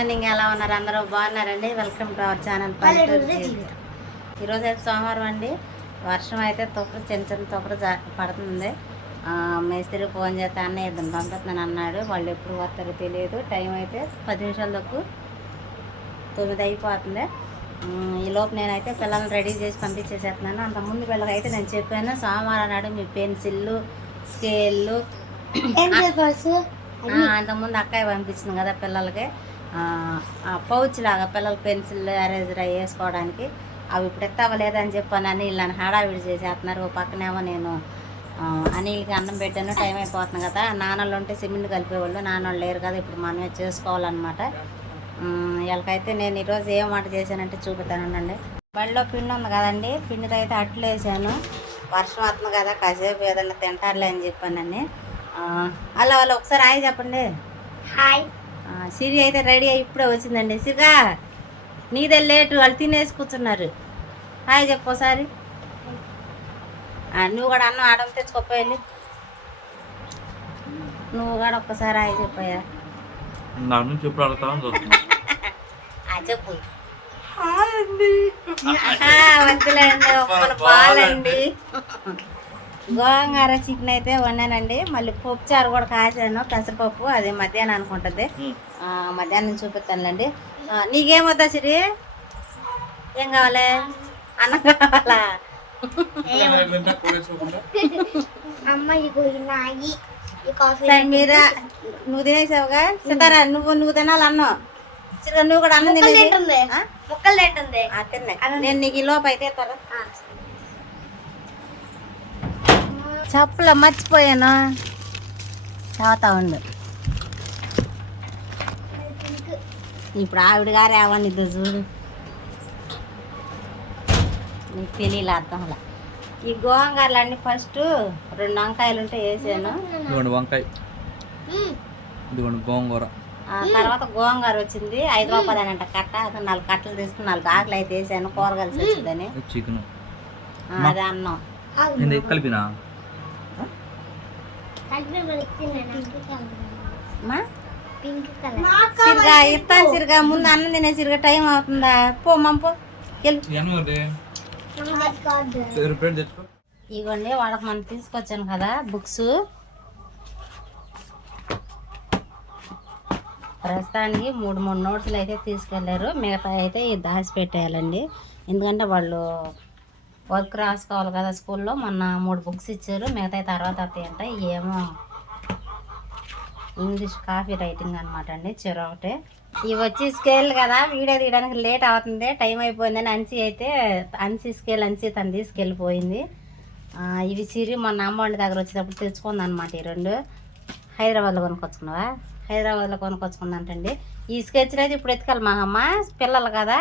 Morning ఎలా ఉన్నారు? అందరూ బాగున్నారండి? Welcome to our channel. ఈరోజు అయితే సోమవారం అండి. వర్షం అయితే తొక్కరు చిన్న చిన్న తొక్కరు పడుతుంది. మేస్త్రి ఫోన్ చేస్తే అన్న ఇద్దరు పంపిస్తున్నాను అన్నాడు. వాళ్ళు ఎప్పుడు వస్తారో తెలియదు. టైం అయితే పది నిమిషాల తక్కువ తొమ్మిది అయిపోతుంది. ఉమ్, ఈ లోపు నేనైతే పిల్లల్ని రెడీ చేసి పంపించేసేస్తున్నాను. అంత ముందు పిల్లలకైతే నేను చెప్పాను సోమవారం నాడు మీ పెన్సిళ్ళు స్కేళ్ళు అంతకుముందు అక్కయ్య పంపించింది కదా పిల్లలకి. పౌచ్ లాగా పిల్లల పెన్సిల్ ఎరేజర్ అవి వేసుకోవడానికి అవి ఇప్పుడు ఎత్తవలేదని చెప్పానని వీళ్ళని హడావిడి చేసేస్తున్నారు. ఓ పక్కనేమో నేను అనిల్కి అన్నం పెట్టాను టైం అయిపోతుంది కదా. నాన్నలు ఉంటే సిమెంట్ కలిపేవాళ్ళు నాన్నోళ్ళు లేరు కదా ఇప్పుడు మనమే చేసుకోవాలన్నమాట. వీళ్ళకైతే నేను ఈరోజు ఏం వంట చేశానంటే ఉండండి. బడిలో పిండి ఉంది కదండి పిండితో అయితే అట్లు వేసాను. వర్షం వస్తుంది కదా కాసేపు ఏదైనా తింటారులే అని చెప్పానని. అలా వాళ్ళు ఒకసారి హాయ్ చెప్పండి. హాయ్. సిరి అయితే రెడీ అయ్యి ఇప్పుడే వచ్చిందండి. సిరిగా నీదే లేటు వాళ్ళు తినేసి కూర్చున్నారు. హాయ్ చెప్పు ఒకసారి. ఆ, నువ్వు కూడా అన్నం ఆడం తెచ్చుకోపోయి నువ్వు కూడా ఒక్కసారి హాయ్ చెప్పాయా చెప్పు. ఆహా, వద్దులేండి పాలండి గోంగూర చికెన్ అయితే వండానండి. మళ్ళీ పప్పు చారు కూడా కాసాను పెసరపప్పు అది మధ్యాహ్నం అనుకుంటుంది. ఆ, మధ్యాహ్నం చూపిస్తానులేండి. ఆ, నీకేమొద్దా సిరి? ఏం కావాలి? అన్నం కావాలా? మీరా? నువ్వు తినేసావుగా? సితారా నువ్వు నువ్వు తినాలి అన్నం. సిరిగా నువ్వు కూడా అన్నం తిన్నా. నేను నీకు ఈ లోపు అయితే తర చెప్పులు మర్చిపోయాను. చదువుతా ఉండు. ఇప్పుడు ఆవిడ గారు ఏమనిద్దు చూడు. నీకు తెలియలే అర్థం అలా ఈ గోంగూరలు అన్ని ఫస్ట్ రెండు వంకాయలు ఉంటే వేసాను. ఇదిగోండి వంకాయ. ఇదిగోండి గోంగూర. తర్వాత గోంగూర వచ్చింది. ఐదు రూపాయలు అంట కట్ట. నాలుగు కట్టలు తీసుకుని నాలుగు ఆకులు అయితే వేసాను. కూరగాయలు వచ్చిందని చికెన్. అది అన్నం. నేను కలిపినా? సిరిగా ఇస్తాను సిరిగా ముందు అన్నం తినే సిరిగా టైం అవుతుందా? పో మంపో ఇగోండి వాళ్ళకి మనం తీసుకొచ్చాను కదా బుక్స్. ప్రస్తుతానికి మూడు మూడు నోట్స్లు అయితే తీసుకెళ్ళారు మిగతా అయితే దాచి పెట్టేయాలండి ఎందుకంటే వాళ్ళు వర్క్ రాసుకోవాలి కదా స్కూల్లో. మొన్న మూడు బుక్స్ ఇచ్చారు. మిగతా తర్వాత వస్తాయంట ఏమో ఇంగ్లీష్ కాఫీ రైటింగ్ అనమాట అండి. చెరొకటి ఇవి వచ్చి స్కేల్ కదా వీడియో తీయడానికి లేట్ అవుతుంది. టైం అయిపోయిందని అన్సి అయితే అన్సి స్కేల్ అన్సి తను తీసుకెళ్ళిపోయింది పోయింది. ఇవి సిరి మొన్న అమ్మవాళ్ళ దగ్గర వచ్చేటప్పుడు తెచ్చుకుంది అనమాట ఈ రెండు. హైదరాబాద్లో కొనుక్కొచ్చుకున్నావా? హైదరాబాద్లో కొనుక్కొచ్చుకుందంటండి. ఈ స్కెచ్లు అయితే ఇప్పుడు ఎత్తుకెళ్ళి మా అమ్మ? పిల్లలు కదా.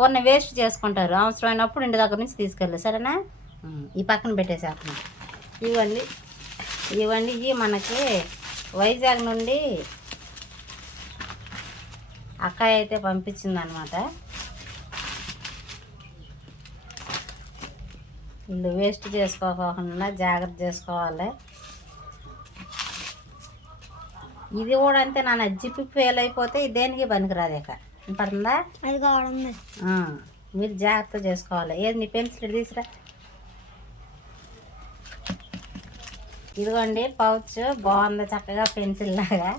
ఊరిని వేస్ట్ చేసుకుంటారు. అవసరమైనప్పుడు ఇంటి దగ్గర నుంచి తీసుకెళ్ళి. సరేనా? ఈ పక్కన పెట్టేసేస్తున్నాం. ఇవ్వండి. ఇవ్వండి. ఇవి మనకి వైజాగ్ నుండి అక్కయ్య అయితే పంపించింది అనమాట వీళ్ళు వేస్ట్ చేసుకోకుండా జాగ్రత్త చేసుకోవాలి. ఇది కూడా అంతే నాన్న. జిప్పు ఫెయిల్ అయిపోతే దేనికి పనికిరాదు ఇక. పడుతుందా? అది కావడం మీరు జాగ్రత్త చేసుకోవాలి. ఏది నీ పెన్సిల్ తీసురా. ఇదిగోండి పౌచ్. బాగుంది చక్కగా పెన్సిల్ లాగా.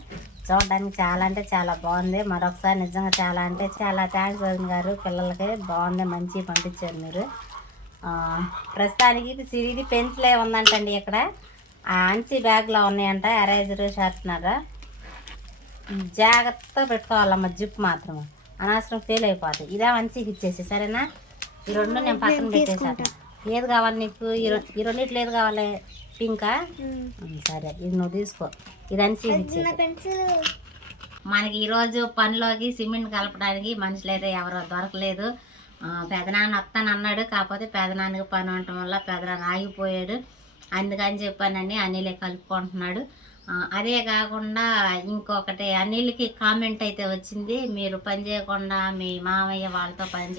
చూడడానికి చాలా అంటే చాలా బాగుంది. మరొకసారి నిజంగా చాలా అంటే చాలా థ్యాంక్స్ వదిన గారు. పిల్లలకి బాగుంది మంచి పంపించారు మీరు. ప్రస్తుతానికి ఇది ఇది పెన్సిల్ ఏ ఉందంటండి ఇక్కడ. ఆ అన్సీ బ్యాగ్లో ఉన్నాయంట ఎరైజర్ షార్ప్నర్ జాగ్రత్తగా పెట్టుకోవాలమ్మ జిప్ మాత్రం అనవసరం ఫెయిల్ అయిపోతుంది ఇదే మంచిగా ఇచ్చేసి సరేనా? ఈ రెండు నేను పక్కన పెట్టేసాను ఏది కావాలి నీకు? ఈ రెండిట్లో ఏది కావాలి. పింకా సరే ఇది నువ్వు తీసుకో. ఇది అన్సీ ఇచ్చేసి పెన్సిల్ మనకి ఈరోజు పనిలోకి సిమెంట్ కలపడానికి మనుషులు అయితే ఎవరో దొరకలేదు. పెదనాన్న వస్తాను అన్నాడు. కాకపోతే పెదనాన్నకి పని ఉండటం వల్ల పెదనాన్న ఆగిపోయాడు. అందుకని చెప్పానని అనిలే కలుపుకుంటున్నాడు. అదే కాకుండా ఇంకొకటి అనిల్కి కామెంట్ అయితే వచ్చింది. మీరు పని చేయకుండా మీ మామయ్య వాళ్ళతో పని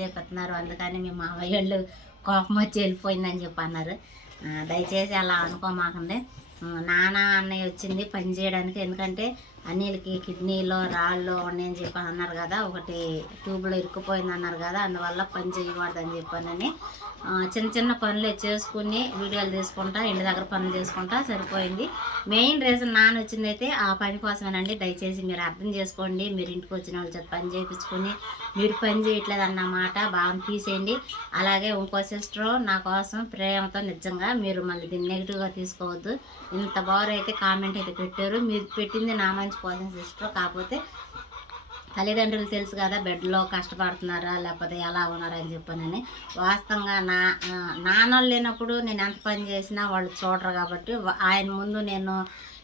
అందుకని మీ మామయ్య వాళ్ళు కోపం వచ్చి వెళ్ళిపోయిందని చెప్పి అన్నారు. దయచేసి అలా అనుకోమాకండి. నాన్న అన్నయ్య వచ్చింది పని చేయడానికి. ఎందుకంటే అనిల్కి కిడ్నీలో రాళ్ళు ఉన్నాయని చెప్పి అన్నారు కదా ఒకటి ట్యూబ్లో ఇరుక్కుపోయింది అన్నారు కదా అందువల్ల పని చేయకూడదని అని చెప్పానని చిన్న చిన్న పనులు చేసుకుని వీడియోలు తీసుకుంటా ఇంటి దగ్గర పనులు చేసుకుంటా సరిపోయింది. మెయిన్ రీజన్ నాన్న వచ్చింది అయితే ఆ పని కోసమేనండి. దయచేసి మీరు అర్థం చేసుకోండి మీరు ఇంటికి వచ్చిన వాళ్ళ చేత పని చేయించుకొని మీరు పని చేయట్లేదు అన్నమాట బాగా తీసేయండి. అలాగే ఇంకో సిస్టర్ నా కోసం ప్రేమతో నిజంగా మీరు మళ్ళీ దీన్ని నెగిటివ్గా తీసుకోవద్దు. ఇంత బాగా అయితే కామెంట్ అయితే పెట్టారు. మీరు పెట్టింది నా మంచి కోసం సిస్టర్. కాకపోతే తల్లిదండ్రులు తెలుసు కదా బెడ్లో కష్టపడుతున్నారా లేకపోతే ఎలా ఉన్నారా అని చెప్పానని. వాస్తవంగా నా నాన్న నాన్నోళ్ళు లేనప్పుడు నేను ఎంత పని చేసినా వాళ్ళు చూడరు కాబట్టి ఆయన ముందు నేను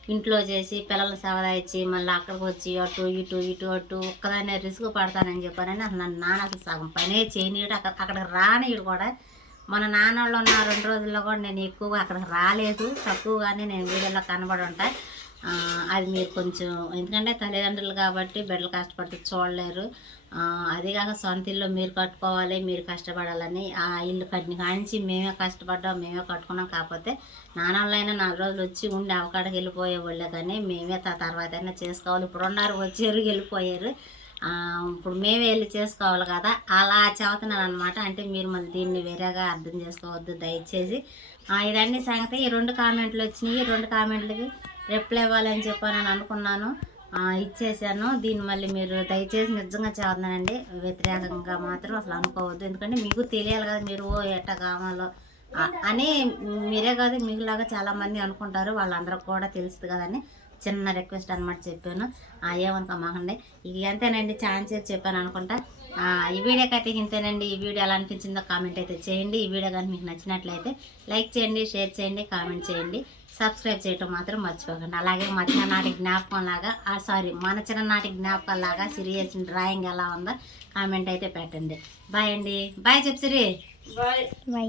ఇంట్లో చేసి పిల్లలు సవదా ఇచ్చి మళ్ళీ అక్కడికి వచ్చి అటు ఇటు ఇటు అటు ఒక్కదాన్ని రిస్క్ పడతానని చెప్పానని అసలు నన్ను నాన్న అసలు సగం పనే చేయనీయడు. అక్కడ అక్కడికి రానియడు కూడా. మన నాన్నోళ్ళు ఉన్న రెండు రోజుల్లో కూడా నేను ఎక్కువగా అక్కడికి రాలేదు. తక్కువగానే నేను వీడియోలో కనబడి ఉంటాయి అది మీరు కొంచెం ఎందుకంటే తల్లిదండ్రులు కాబట్టి బిడ్డలు కష్టపడితే చూడలేరు. అదే కాక సొంత ఇల్లు మీరు కట్టుకోవాలి మీరు కష్టపడాలని ఆ ఇల్లు కట్టిన కానించి మేమే కష్టపడ్డాం మేమే కట్టుకున్నాం. కాకపోతే నాన్నలైనా నాలుగు రోజులు వచ్చి ఉండి అవకాడకి వెళ్ళిపోయే వాళ్ళే కానీ మేమే తర్వాత అయినా చేసుకోవాలి. ఇప్పుడు ఉన్నారు వచ్చారు వెళ్ళిపోయారు. ఇప్పుడు మేమే వెళ్ళి చేసుకోవాలి కదా. అలా చెబుతున్నాను అనమాట అంటే మీరు మళ్ళీ దీన్ని వేరేగా అర్థం చేసుకోవద్దు దయచేసి. ఇదన్నీ సంగతి. ఈ రెండు కామెంట్లు వచ్చినాయి. ఈ రెండు కామెంట్లకి రిప్లై ఇవ్వాలని చెప్పానని అనుకున్నాను. ఇచ్చేసాను దీన్ని మళ్ళీ మీరు దయచేసి నిజంగా చేద్దానండి వ్యతిరేకంగా మాత్రం అసలు అనుకోవద్దు. ఎందుకంటే మీకు తెలియాలి కదా మీరు ఓ ఎట్ట కావాలో. అని మీరే కాదు మీకులాగా చాలామంది అనుకుంటారు. వాళ్ళందరూ కూడా తెలుస్తుంది కదని చిన్న రిక్వెస్ట్ అనమాట చెప్పాను. ఏమనుకోమాకండి. ఇక ఎంతేనండి ఛాన్స్ చేసి చెప్పాను అనుకుంటా. ఈ వీడియోకి అయితే ఇంతేనండి. ఈ వీడియో ఎలా అనిపించిందో కామెంట్ అయితే చేయండి. ఈ వీడియో కానీ మీకు నచ్చినట్లయితే లైక్ చేయండి షేర్ చేయండి కామెంట్ చేయండి. సబ్స్క్రైబ్ చేయటం మాత్రం మర్చిపోకండి. అలాగే మా చిన్ననాటి జ్ఞాపకం లాగా సారీ మన చిన్ననాటి జ్ఞాపకం లాగా సిరి చేసిన డ్రాయింగ్ ఎలా ఉందో కామెంట్ అయితే పెట్టండి. బాయ్ అండి. బాయ్ చెప్పు సిరి బై